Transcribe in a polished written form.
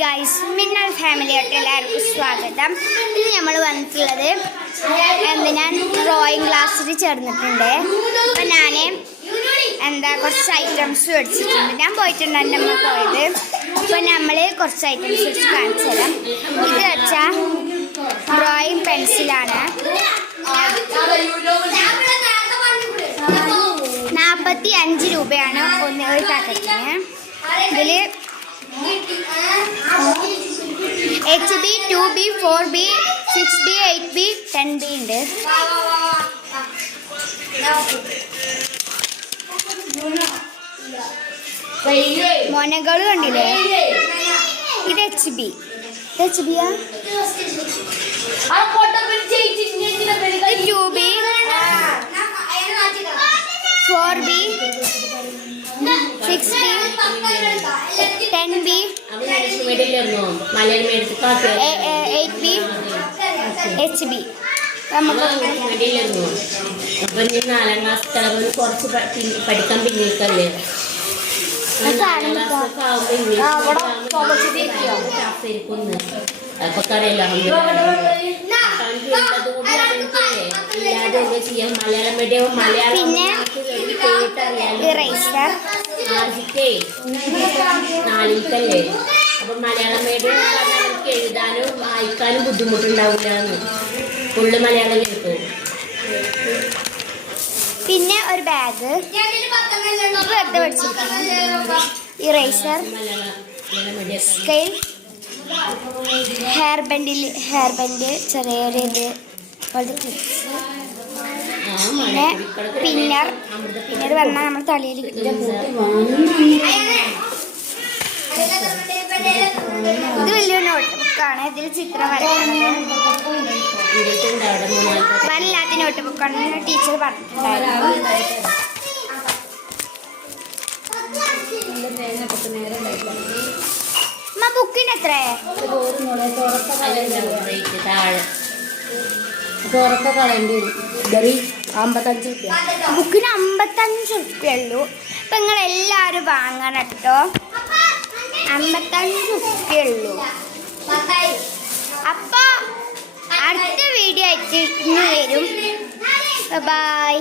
Guys, മിന്നൽ ഫാമിലിയായിട്ട് എല്ലാവർക്കും സ്വാഗതം. ഇന്ന് നമ്മൾ വന്നിട്ടുള്ളത് ഞാൻ ഡ്രോയിങ് ക്ലാസ്സിൽ ചേർന്നിട്ടുണ്ട്. അപ്പം ഞാൻ കുറച്ച് ഐറ്റംസ് മേടിച്ചിട്ടുണ്ട്. ഞാൻ പോയിട്ടുണ്ട്, എൻ്റെ അമ്മ പോയത്. അപ്പം നമ്മൾ കുറച്ച് ഐറ്റംസ് വെച്ച് കാണിച്ചു തരാം. ഇത് വെച്ചാൽ ഡ്രോയിങ് പെൻസിലാണ്. 45 രൂപയാണ് ഒരു പാക്കറ്റിന്. ഇതിൽ HB, 2B, 4B, 6B, 8B, 10B ഉണ്ട്. മോനകൾ കണ്ടില്ലേ? ഇത് HB. HBയാ? 2B, 4B, 6B, 10B, 8B, HB. പഠിക്കാൻ പിന്നേക്കല്ലേ മലയാളം മീഡിയം പിന്നെ ഇറേസർ 4-ക്കല്ലേ. അപ്പൊ മലയാളം മീഡിയം നമുക്ക് എഴുതാനും വായിക്കാനും ബുദ്ധിമുട്ടുണ്ടാവില്ല. ഫുള്ള് മലയാളം കേൾക്കും. പിന്നെ ഒരു ബാഗ് വെറുതെ പഠിച്ചിരിക്കണം. ഇറേസർ, സ്കെയിൽ, ഹെയർ ബാൻഡ്, ചെറിയൊരു ഇത് പോലത്തെ ക്ലിപ്സ്, പിന്നെ പിന്നർ പറഞ്ഞാൽ നമ്മൾ തലയിൽ ഇത് വലിയൊരു നോട്ട് ബുക്കാണ്. ഇതിൽ ചിത്രം വരയ്ക്കുന്നത്. വല്ലാത്ത നോട്ട് ബുക്കാണ് ടീച്ചർ പറഞ്ഞിട്ടുണ്ടായിരുന്നു. ബുക്കിന് എത്ര? ബുക്കിന് 55 റുപ്യ ഉള്ളൂ. അപ്പൊ നിങ്ങൾ എല്ലാവരും വാങ്ങണം കേട്ടോ. 55 റുപ്യ ഉള്ളൂ. അപ്പൊ അടുത്ത വീഡിയോ ആയിട്ട് ഇനി വരും. ബൈ.